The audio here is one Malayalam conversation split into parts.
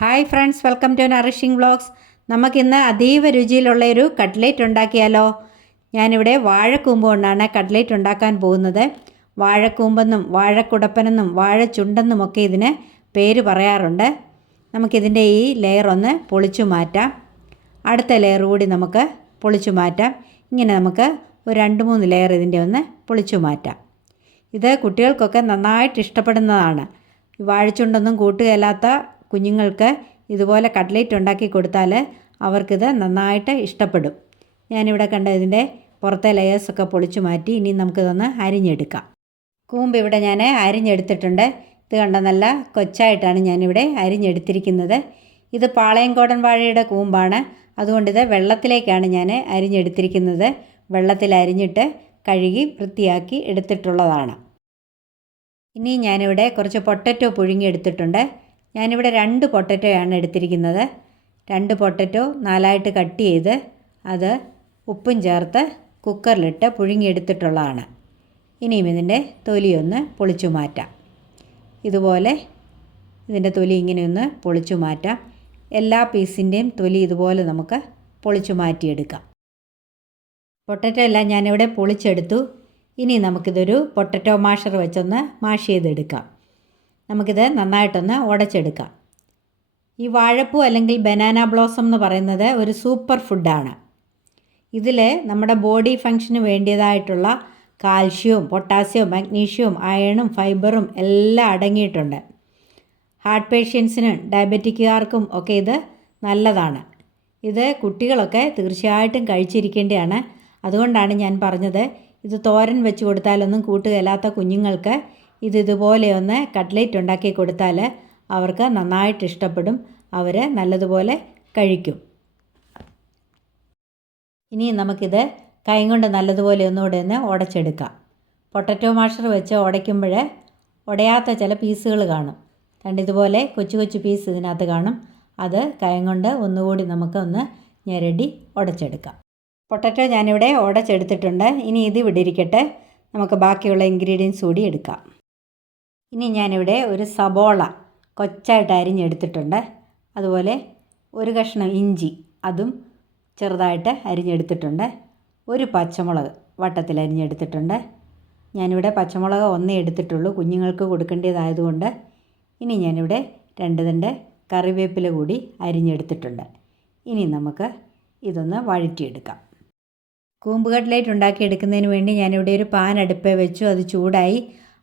Hi friends, welcome to nourishing vlogs. നമുക്കിന്ന് അതീവ രുചിയിലുള്ളൊരു കട്ട്ലേറ്റ് ഉണ്ടാക്കിയാലോ? ഞാനിവിടെ വാഴക്കൂമ്പ് കൊണ്ടാണ് കട്ട്ലേറ്റ് ഉണ്ടാക്കാൻ പോകുന്നത്. വാഴക്കൂമ്പെന്നും വാഴക്കുടപ്പനെന്നും വാഴച്ചുണ്ടെന്നും ഒക്കെ ഇതിന് പേര് പറയാറുണ്ട്. നമുക്കിതിൻ്റെ ഈ ലെയർ ഒന്ന് പൊളിച്ചു മാറ്റാം. അടുത്ത ലെയർ കൂടി നമുക്ക് പൊളിച്ചു മാറ്റാം. ഇങ്ങനെ നമുക്ക് ഒരു 2-3 ലെയർ ഇതിൻ്റെ ഒന്ന് പൊളിച്ചു മാറ്റാം. ഇത് കുട്ടികൾക്കൊക്കെ നന്നായിട്ട് ഇഷ്ടപ്പെടുന്നതാണ്. വാഴച്ചുണ്ടൊന്നും കൂട്ടുകയില്ലാത്ത കുഞ്ഞുങ്ങൾക്ക് ഇതുപോലെ കട്ട്ലേറ്റ് ഉണ്ടാക്കി കൊടുത്താൽ അവർക്കിത് നന്നായിട്ട് ഇഷ്ടപ്പെടും. ഞാനിവിടെ കണ്ട ഇതിൻ്റെ പുറത്തെ ലെയേഴ്സൊക്കെ പൊളിച്ചു മാറ്റി. ഇനി നമുക്കിതൊന്ന് അരിഞ്ഞെടുക്കാം. കൂമ്പ് ഇവിടെ ഞാൻ അരിഞ്ഞെടുത്തിട്ടുണ്ട്. ഇത് കണ്ട നല്ല കൊച്ചായിട്ടാണ് ഞാനിവിടെ അരിഞ്ഞെടുത്തിരിക്കുന്നത്. ഇത് പാളയംകോടൻ വാഴയുടെ കൂമ്പാണ്. അതുകൊണ്ടിത് വെള്ളത്തിലേക്കാണ് ഞാൻ അരിഞ്ഞെടുത്തിരിക്കുന്നത്. വെള്ളത്തിൽ അരിഞ്ഞിട്ട് കഴുകി വൃത്തിയാക്കി എടുത്തിട്ടുള്ളതാണ്. ഇനി ഞാനിവിടെ കുറച്ച് പൊട്ടറ്റോ പുഴുങ്ങിയെടുത്തിട്ടുണ്ട്. ഞാനിവിടെ 2 പൊട്ടറ്റോയാണ് എടുത്തിരിക്കുന്നത്. 2 പൊട്ടറ്റോ 4ആയിട്ട് കട്ട് ചെയ്ത് അത് ഉപ്പും ചേർത്ത് കുക്കറിലിട്ട് പുഴുങ്ങിയെടുത്തിട്ടുള്ളതാണ്. ഇനിയും ഇതിൻ്റെ തൊലിയൊന്ന് പൊളിച്ചു മാറ്റാം. ഇതുപോലെ ഇതിൻ്റെ തൊലി ഇങ്ങനെയൊന്ന് പൊളിച്ചു മാറ്റാം. എല്ലാ പീസിൻ്റെയും തൊലി ഇതുപോലെ നമുക്ക് പൊളിച്ചു മാറ്റിയെടുക്കാം. പൊട്ടറ്റോ എല്ലാം ഞാനിവിടെ പൊളിച്ചെടുത്തു. ഇനി നമുക്കിതൊരു പൊട്ടറ്റോ മാഷർ വെച്ചൊന്ന് മാഷ് ചെയ്തെടുക്കാം. നമുക്കിത് നന്നായിട്ടൊന്ന് ഉടച്ചെടുക്കാം. ഈ വാഴപ്പൂ അല്ലെങ്കിൽ ബനാന ബ്ലോസം എന്ന് പറയുന്നത് ഒരു സൂപ്പർ ഫുഡാണ്. ഇതിൽ നമ്മുടെ ബോഡി ഫങ്ഷന് വേണ്ടിയതായിട്ടുള്ള കാൽഷ്യവും പൊട്ടാസ്യവും മഗ്നീഷ്യവും അയണും ഫൈബറും എല്ലാം അടങ്ങിയിട്ടുണ്ട്. ഹാർട്ട് പേഷ്യൻസിനും ഡയബറ്റിക്കുകാർക്കും ഒക്കെ ഇത് നല്ലതാണ്. ഇത് കുട്ടികളൊക്കെ തീർച്ചയായിട്ടും കഴിച്ചിരിക്കേണ്ടതാണ്. അതുകൊണ്ടാണ് ഞാൻ പറഞ്ഞത്, ഇത് തോരൻ വെച്ച് കൊടുത്താലൊന്നും കൂട്ടുകയില്ലാത്ത കുഞ്ഞുങ്ങൾക്ക് ഇതുപോലെ ഒന്ന് കട്ട്ലേറ്റ് ഉണ്ടാക്കി കൊടുത്താൽ അവർക്ക് നന്നായിട്ട് ഇഷ്ടപ്പെടും. അവർ നല്ലതുപോലെ കഴിക്കും. ഇനി നമുക്കിത് കൈ കൊണ്ട് നല്ലതുപോലെ ഒന്നുകൂടെ ഒന്ന് ഉടച്ചെടുക്കാം. പൊട്ടറ്റോ മാഷർ വെച്ച് ഉടയ്ക്കുമ്പോൾ ഉടയാത്ത ചില പീസുകൾ കാണും. ഇതുപോലെ കൊച്ചു കൊച്ചു പീസ് ഇതിനകത്ത് കാണും. അത് കൈ കൊണ്ട് ഒന്നുകൂടി നമുക്ക് ഒന്ന് ഞെരടി ഉടച്ചെടുക്കാം. പൊട്ടറ്റോ ഞാനിവിടെ ഉടച്ചെടുത്തിട്ടുണ്ട്. ഇനി ഇത് ഇവിടെ ഇരിക്കട്ടെ. നമുക്ക് ബാക്കിയുള്ള ഇൻഗ്രീഡിയൻസ് കൂടി എടുക്കാം. ഇനി ഞാനിവിടെ ഒരു സബോള കൊച്ചായിട്ട് അരിഞ്ഞെടുത്തിട്ടുണ്ട്. അതുപോലെ ഒരു കഷ്ണം ഇഞ്ചി അതും ചെറുതായിട്ട് അരിഞ്ഞെടുത്തിട്ടുണ്ട്. ഒരു പച്ചമുളക് വട്ടത്തിൽ അരിഞ്ഞെടുത്തിട്ടുണ്ട്. ഞാനിവിടെ പച്ചമുളക് 1 എടുത്തിട്ടുള്ളൂ, കുഞ്ഞുങ്ങൾക്ക് കൊടുക്കേണ്ടതായതുകൊണ്ട്. ഇനി ഞാനിവിടെ 2 തണ്ട് കറിവേപ്പില കൂടി അരിഞ്ഞെടുത്തിട്ടുണ്ട്. ഇനി നമുക്ക് ഇതൊന്ന് വഴറ്റിയെടുക്കാം. കൂമ്പ് കട്ട്ലേറ്റ് ഉണ്ടാക്കിയെടുക്കുന്നതിന് വേണ്ടി ഞാനിവിടെ ഒരു പാൻ അടുപ്പേ വെച്ചു. അത് ചൂടായി.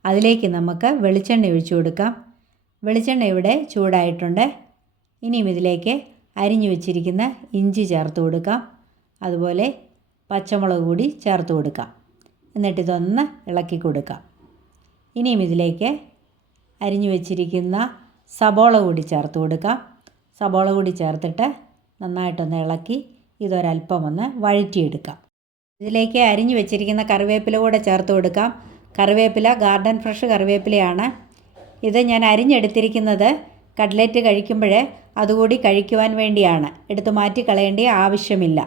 അതിലേക്ക് നമുക്ക് വെളിച്ചെണ്ണ ഒഴിച്ചു കൊടുക്കാം. വെളിച്ചെണ്ണ ഇവിടെ ചൂടായിട്ടുണ്ട്. ഇനിയും ഇതിലേക്ക് അരിഞ്ഞു വെച്ചിരിക്കുന്ന ഇഞ്ചി ചേർത്ത് കൊടുക്കാം. അതുപോലെ പച്ചമുളക് കൂടി ചേർത്ത് കൊടുക്കാം. എന്നിട്ടിതൊന്ന് ഇളക്കി കൊടുക്കാം. ഇനിയും ഇതിലേക്ക് അരിഞ്ഞു വെച്ചിരിക്കുന്ന സബോള കൂടി ചേർത്ത് കൊടുക്കാം. സബോള കൂടി ചേർത്തിട്ട് നന്നായിട്ടൊന്ന് ഇളക്കി ഇതൊരല്പം ഒന്ന് വഴറ്റിയെടുക്കാം. ഇതിലേക്ക് അരിഞ്ഞു വെച്ചിരിക്കുന്ന കറിവേപ്പില കൂടെ ചേർത്ത് കൊടുക്കാം. കറിവേപ്പില ഗാർഡൻ ഫ്രഷ് കറിവേപ്പിലയാണ്. ഇത് ഞാൻ അരിഞ്ഞെടുത്തിരിക്കുന്നത് കട്ട്ലേറ്റ് കഴിക്കുമ്പോൾ അതുകൂടി കഴിക്കുവാൻ വേണ്ടിയാണ്. എടുത്തു മാറ്റി കളയേണ്ട ആവശ്യമില്ല.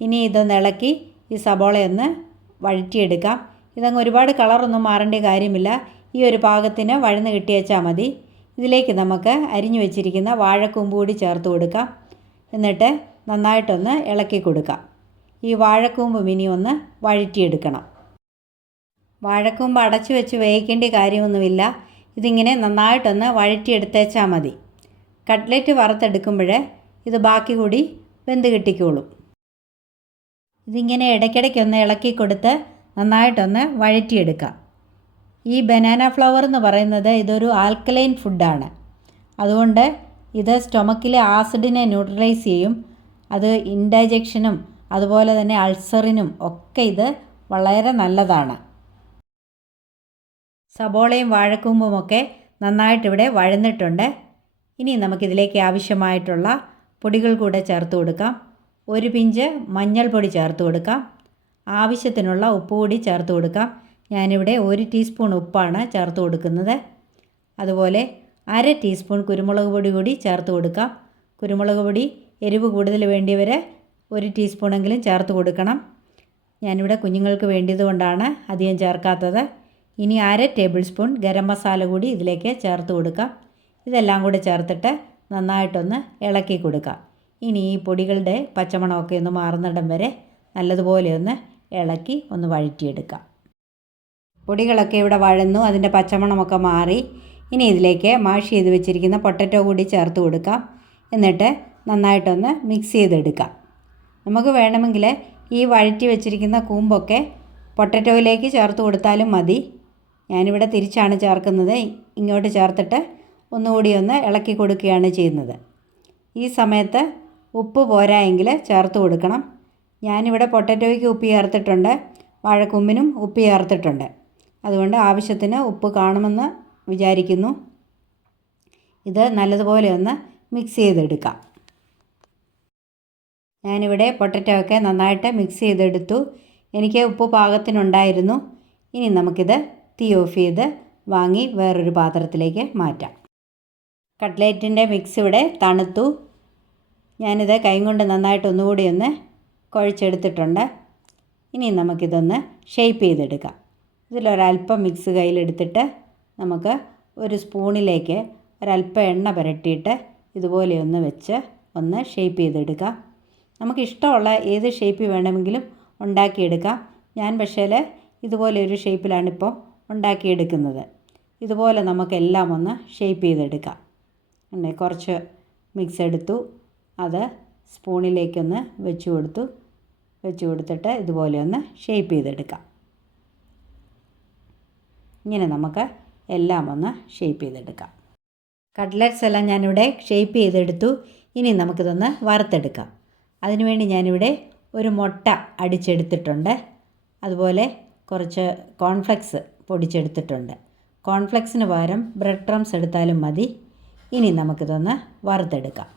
ഇനി ഇതൊന്ന് ഇളക്കി ഈ സബോളയൊന്ന് വഴറ്റിയെടുക്കാം. ഇതങ്ങ് ഒരുപാട് കളറൊന്നും മാറേണ്ട കാര്യമില്ല. ഈ ഒരു പാകത്തിന് വഴന്ന് കിട്ടിയേച്ചാൽ മതി. ഇതിലേക്ക് നമുക്ക് അരിഞ്ഞു വെച്ചിരിക്കുന്ന വാഴക്കൂമ്പ് കൂടി ചേർത്ത് കൊടുക്കാം. എന്നിട്ട് നന്നായിട്ടൊന്ന് ഇളക്കി കൊടുക്കാം. ഈ വാഴക്കൂമ്പ് ഇനി ഒന്ന് വഴറ്റിയെടുക്കണം. വാഴക്കൂമ്പ് അടച്ചു വെച്ച് വേവിക്കേണ്ട കാര്യമൊന്നുമില്ല. ഇതിങ്ങനെ നന്നായിട്ടൊന്ന് വഴറ്റിയെടുത്തേച്ചാൽ മതി. കട്ട്ലേറ്റ് വറുത്തെടുക്കുമ്പോൾ ഇത് ബാക്കി കൂടി വെന്ത് കിട്ടിക്കോളും. ഇതിങ്ങനെ ഇടയ്ക്കിടയ്ക്കൊന്ന് ഇളക്കി കൊടുത്ത് നന്നായിട്ടൊന്ന് വഴറ്റിയെടുക്കാം. ഈ ബനാന ഫ്ലവർ എന്ന് പറയുന്നത് ഇതൊരു ആൽക്കലൈൻ ഫുഡാണ്. അതുകൊണ്ട് ഇത് സ്റ്റൊമക്കിലെ ആസിഡിനെ ന്യൂട്രലൈസ് ചെയ്യും. അത് ഇൻഡൈജക്ഷനും അതുപോലെ തന്നെ അൾസറിനും ഒക്കെ ഇത് വളരെ നല്ലതാണ്. സബോളയും വാഴക്കൂമ്പുമൊക്കെ നന്നായിട്ടിവിടെ വഴന്നിട്ടുണ്ട്. ഇനി നമുക്കിതിലേക്ക് ആവശ്യമായിട്ടുള്ള പൊടികൾ കൂടെ ചേർത്ത് കൊടുക്കാം. 1 പിഞ്ച് മഞ്ഞൾപ്പൊടി ചേർത്ത് കൊടുക്കാം. ആവശ്യത്തിനുള്ള ഉപ്പ് കൂടി ചേർത്ത് കൊടുക്കാം. ഞാനിവിടെ 1 ടീസ്പൂൺ ഉപ്പാണ് ചേർത്ത് കൊടുക്കുന്നത്. അതുപോലെ 1/2 ടീസ്പൂൺ കുരുമുളക് പൊടി കൂടി ചേർത്ത് കൊടുക്കാം. കുരുമുളക് പൊടി എരിവ് കൂടുതൽ വേണ്ടിയവർ 1 ടീസ്പൂണെങ്കിലും ചേർത്ത് കൊടുക്കണം. ഞാനിവിടെ കുഞ്ഞുങ്ങൾക്ക് വേണ്ടിയതുകൊണ്ടാണ് അധികം ചേർക്കാത്തത്. ഇനി 1/2 ടേബിൾ സ്പൂൺ ഗരം മസാല കൂടി ഇതിലേക്ക് ചേർത്ത് കൊടുക്കാം. ഇതെല്ലാം കൂടി ചേർത്തിട്ട് നന്നായിട്ടൊന്ന് ഇളക്കി കൊടുക്കാം. ഇനി ഈ പൊടികളുടെ പച്ചമണമൊക്കെ ഒന്ന് മാറുന്നിടം വരെ നല്ലതുപോലെ ഒന്ന് ഇളക്കി ഒന്ന് വഴറ്റിയെടുക്കാം. പൊടികളൊക്കെ ഇവിടെ വഴന്നു, അതിൻ്റെ പച്ചമണമൊക്കെ മാറി. ഇനി ഇതിലേക്ക് മാഷ് ചെയ്ത് വെച്ചിരിക്കുന്ന പൊട്ടറ്റോ കൂടി ചേർത്ത് കൊടുക്കാം. എന്നിട്ട് നന്നായിട്ടൊന്ന് മിക്സ് ചെയ്തെടുക്കാം. നമുക്ക് വേണമെങ്കിൽ ഈ വഴറ്റി വെച്ചിരിക്കുന്ന കൂമ്പൊക്കെ പൊട്ടറ്റോയിലേക്ക് ചേർത്ത് കൊടുത്താലും മതി. ഞാനിവിടെ തിരിച്ചാണ് ചേർക്കുന്നത്. ഇങ്ങോട്ട് ചേർത്തിട്ട് ഒന്നുകൂടി ഒന്ന് ഇളക്കി കൊടുക്കുകയാണ് ചെയ്യുന്നത്. ഈ സമയത്ത് ഉപ്പ് പോരാ എങ്കിൽ ചേർത്ത് കൊടുക്കണം. ഞാനിവിടെ പൊട്ടറ്റോയ്ക്ക് ഉപ്പ് ചേർത്തിട്ടുണ്ട്, വാഴക്കൂമ്പിനും ഉപ്പ് ചേർത്തിട്ടുണ്ട്. അതുകൊണ്ട് ആവശ്യത്തിന് ഉപ്പ് കാണുമെന്ന് വിചാരിക്കുന്നു. ഇത് നല്ലതുപോലെ ഒന്ന് മിക്സ് ചെയ്തെടുക്കാം. ഞാനിവിടെ പൊട്ടറ്റോ ഒക്കെ നന്നായിട്ട് മിക്സ് ചെയ്തെടുത്തു. എനിക്ക് ഉപ്പ് പാകത്തിനുണ്ടായിരുന്നു. ഇനി നമുക്കിത് തീ ഓഫ് ചെയ്ത് വാങ്ങി വേറൊരു പാത്രത്തിലേക്ക് മാറ്റാം. കട്ട്ലേറ്റിൻ്റെ മിക്സ് ഇവിടെ തണുത്തു. ഞാനിത് കൈ കൊണ്ട് നന്നായിട്ട് ഒന്നുകൂടി ഒന്ന് കുഴച്ചെടുത്തിട്ടുണ്ട്. ഇനി നമുക്കിതൊന്ന് ഷേപ്പ് ചെയ്തെടുക്കാം. ഇതിലൊരല്പം മിക്സ് കയ്യിലെടുത്തിട്ട് നമുക്ക് ഒരു സ്പൂണിലേക്ക് ഒരല്പം എണ്ണ പുരട്ടിയിട്ട് ഇതുപോലെ ഒന്ന് വെച്ച് ഒന്ന് ഷേപ്പ് ചെയ്തെടുക്കാം. നമുക്കിഷ്ടമുള്ള ഏത് ഷേപ്പ് വേണമെങ്കിലും ഉണ്ടാക്കിയെടുക്കാം. ഞാൻ പക്ഷേ ഇതുപോലെ ഒരു ഷേപ്പിലാണിപ്പോൾ ഉണ്ടാക്കിയെടുക്കുന്നത്. ഇതുപോലെ നമുക്കെല്ലാം ഒന്ന് ഷേപ്പ് ചെയ്തെടുക്കാം. കുറച്ച് മിക്സ് എടുത്തു, അത് സ്പൂണിലേക്കൊന്ന് വെച്ച് കൊടുത്തിട്ട് ഇതുപോലെ ഒന്ന് ഷേപ്പ് ചെയ്തെടുക്കാം. ഇങ്ങനെ നമുക്ക് എല്ലാം ഒന്ന് ഷേപ്പ് ചെയ്തെടുക്കാം. കട്ട്ലറ്റ്സ് എല്ലാം ഞാനിവിടെ ഷേപ്പ് ചെയ്തെടുത്തു. ഇനി നമുക്കിതൊന്ന് വറുത്തെടുക്കാം. അതിനുവേണ്ടി ഞാനിവിടെ ഒരു മുട്ട അടിച്ചെടുത്തിട്ടുണ്ട്. അതുപോലെ കുറച്ച് കോൺഫ്ലെക്സ് പൊടിച്ചെടുത്തിട്ടുണ്ട്. കോൺഫ്ലെക്സിന് പകരം ബ്രെഡ് ക്രംസ് എടുത്താലും മതി. ഇനി നമുക്കിതൊന്ന് വറുത്തെടുക്കാം.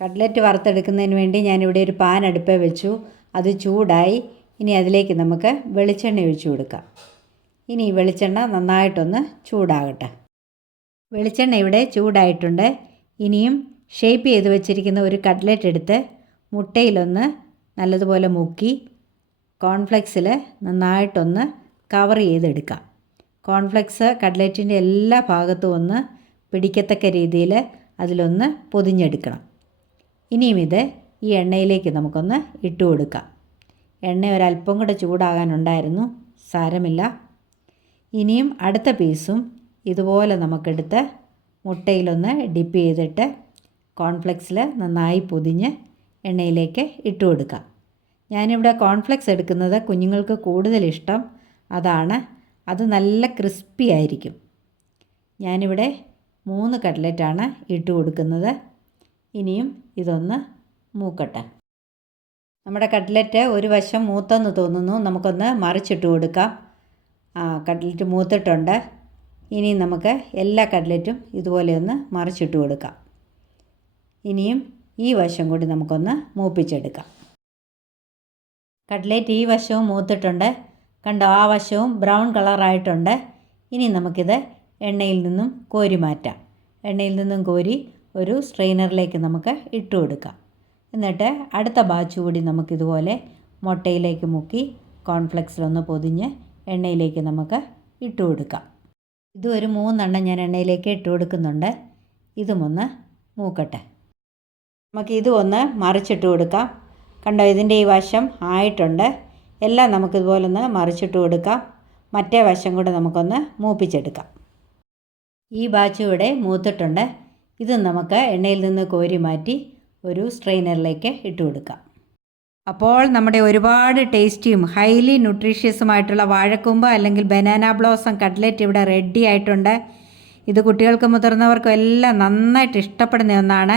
കട്ട്ലറ്റ് വറുത്തെടുക്കുന്നതിന് വേണ്ടി ഞാനിവിടെ ഒരു പാൻ അടുപ്പേ വെച്ചു. അത് ചൂടായി. ഇനി അതിലേക്ക് നമുക്ക് വെളിച്ചെണ്ണ ഒഴിച്ചു കൊടുക്കാം. ഇനി ഈ വെളിച്ചെണ്ണ നന്നായിട്ടൊന്ന് ചൂടാകട്ടെ. വെളിച്ചെണ്ണ ഇവിടെ ചൂടായിട്ടുണ്ട്. ഇനിയും ഷേപ്പ് ചെയ്ത് വെച്ചിരിക്കുന്ന ഒരു കട്ട്ലറ്റ് എടുത്ത് മുട്ടയിലൊന്ന് നല്ലതുപോലെ മുക്കി കോൺഫ്ലെക്സിൽ നന്നായിട്ടൊന്ന് കവർ ചെയ്തെടുക്കാം. കോൺഫ്ലെക്സ് കട്ട്ലറ്റിൻ്റെ എല്ലാ ഭാഗത്തും ഒന്ന് പിടിക്കത്തക്ക രീതിയിൽ അതിലൊന്ന് പൊതിഞ്ഞെടുക്കണം. ഇനിയും ഇത് ഈ എണ്ണയിലേക്ക് നമുക്കൊന്ന് ഇട്ട് കൊടുക്കാം. എണ്ണ ഒരല്പം കൂടെ ചൂടാകാനുണ്ടായിരുന്നു, സാരമില്ല. ഇനിയും അടുത്ത പീസും ഇതുപോലെ നമുക്കെടുത്ത് മുട്ടയിലൊന്ന് ഡിപ്പ് ചെയ്തിട്ട് കോൺഫ്ലെക്സിൽ നന്നായി പൊതിഞ്ഞ് എണ്ണയിലേക്ക് ഇട്ട് കൊടുക്കാം. ഞാനിവിടെ കോൺഫ്ലെക്സ് എടുക്കുന്നത് കുഞ്ഞുങ്ങൾക്ക് കൂടുതൽ ഇഷ്ടം അതാണ്. അത് നല്ല ക്രിസ്പി ആയിരിക്കും. ഞാനിവിടെ 3 കട്ട്ലറ്റാണ് ഇട്ട് കൊടുക്കുന്നത്. ഇനിയും ഇതൊന്ന് മൂക്കട്ടെ. നമ്മുടെ കട്ട്ലറ്റ് ഒരു വശം മൂത്തെന്ന് തോന്നുന്നു. നമുക്കൊന്ന് മറിച്ചിട്ട് കൊടുക്കാം. കട്ട്ലറ്റ് മൂത്തിട്ടുണ്ട്. ഇനി നമുക്ക് എല്ലാ കട്ട്ലറ്റും ഇതുപോലെ ഒന്ന് മറിച്ചിട്ട് കൊടുക്കാം. ഇനിയും ഈ വശം കൂടി നമുക്കൊന്ന് മൂപ്പിച്ചെടുക്കാം. കട്ട്ലറ്റ് ഈ വശവും മൂത്തിട്ടുണ്ട്. കണ്ടോ, ആ വശവും ബ്രൗൺ കളറായിട്ടുണ്ട്. ഇനി നമുക്കിത് എണ്ണയിൽ നിന്നും കോരി മാറ്റാം. എണ്ണയിൽ നിന്നും കോരി ഒരു സ്ട്രെയിനറിലേക്ക് നമുക്ക് ഇട്ട് കൊടുക്കാം. എന്നിട്ട് അടുത്ത ബാച്ച് കൂടി നമുക്കിതുപോലെ മുട്ടയിലേക്ക് മുക്കി കോൺഫ്ലെക്സിലൊന്ന് പൊതിഞ്ഞ് എണ്ണയിലേക്ക് നമുക്ക് ഇട്ട് കൊടുക്കാം. ഇതും ഒരു 3 എണ്ണം ഞാൻ എണ്ണയിലേക്ക് ഇട്ട് കൊടുക്കുന്നുണ്ട്. ഇതുമൊന്ന് മൂക്കട്ടെ. നമുക്ക് ഇതും ഒന്ന് മറിച്ചിട്ട് കൊടുക്കാം. കണ്ടോ, ഇതിൻ്റെ ഈ വശം ആയിട്ടുണ്ട്. എല്ലാം നമുക്കിതുപോലെ ഒന്ന് മറിച്ചിട്ട് കൊടുക്കാം. മറ്റേ വശം കൂടെ നമുക്കൊന്ന് മൂപ്പിച്ചെടുക്കാം. ഈ ബാച്ച് ഇവിടെ മൂത്തിട്ടുണ്ട്. ഇത് നമുക്ക് എണ്ണയിൽ നിന്ന് കോരി മാറ്റി ഒരു സ്ട്രെയിനറിലേക്ക് ഇട്ട് കൊടുക്കാം. അപ്പോൾ നമ്മുടെ ഒരുപാട് ടേസ്റ്റിയും ഹൈലി ന്യൂട്രീഷ്യസുമായിട്ടുള്ള വാഴക്കൂമ്പ് അല്ലെങ്കിൽ ബനാന ബ്ലോസം കട്ട്ലറ്റ് ഇവിടെ റെഡി ആയിട്ടുണ്ട്. ഇത് കുട്ടികൾക്കും മുതിർന്നവർക്കും എല്ലാം നന്നായിട്ട് ഇഷ്ടപ്പെടുന്ന ഒന്നാണ്.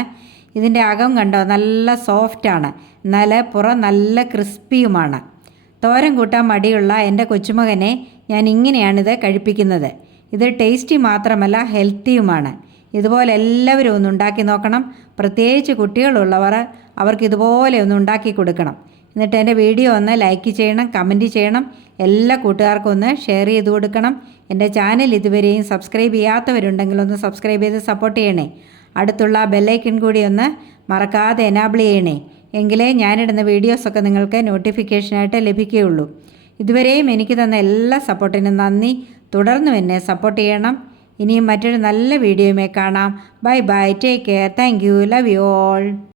ഇതിൻ്റെ അകം കണ്ടോ, നല്ല സോഫ്റ്റാണ്, എന്നാൽ പുറം നല്ല ക്രിസ്പിയുമാണ്. തോരൻ കൂട്ടാൻ മടിയുള്ള എൻ്റെ കൊച്ചുമകനെ ഞാൻ ഇങ്ങനെയാണിത് കഴിപ്പിക്കുന്നത്. ഇത് ടേസ്റ്റി മാത്രമല്ല ഹെൽത്തിയുമാണ്. ഇതുപോലെ എല്ലാവരും ഒന്ന് ഉണ്ടാക്കി നോക്കണം. പ്രത്യേകിച്ച് കുട്ടികളുള്ളവർ അവർക്ക് ഇതുപോലെ ഒന്ന് ഉണ്ടാക്കി കൊടുക്കണം. എന്നിട്ട് എൻ്റെ വീഡിയോ ഒന്ന് ലൈക്ക് ചെയ്യണം, കമൻറ്റ് ചെയ്യണം, എല്ലാ കൂട്ടുകാർക്കും ഒന്ന് ഷെയർ ചെയ്ത് കൊടുക്കണം. എൻ്റെ ചാനൽ ഇതുവരെയും സബ്സ്ക്രൈബ് ചെയ്യാത്തവരുണ്ടെങ്കിൽ ഒന്ന് സബ്സ്ക്രൈബ് ചെയ്ത് സപ്പോർട്ട് ചെയ്യണേ. അടുത്തുള്ള ബെല്ലൈക്കൺ കൂടി ഒന്ന് മറക്കാതെ എനാബിൾ ചെയ്യണേ. എങ്കിലേ ഞാനിടുന്ന വീഡിയോസൊക്കെ നിങ്ങൾക്ക് നോട്ടിഫിക്കേഷനായിട്ട് ലഭിക്കുകയുള്ളൂ. ഇതുവരെയും എനിക്ക് തന്ന എല്ലാ സപ്പോർട്ടിനും നന്ദി. തുടർന്നും എന്നെ സപ്പോർട്ട് ചെയ്യണം. ഇനിയും മറ്റൊരു നല്ല വീഡിയോയുമായി കാണാം. Bye bye, take care, thank you, love you all.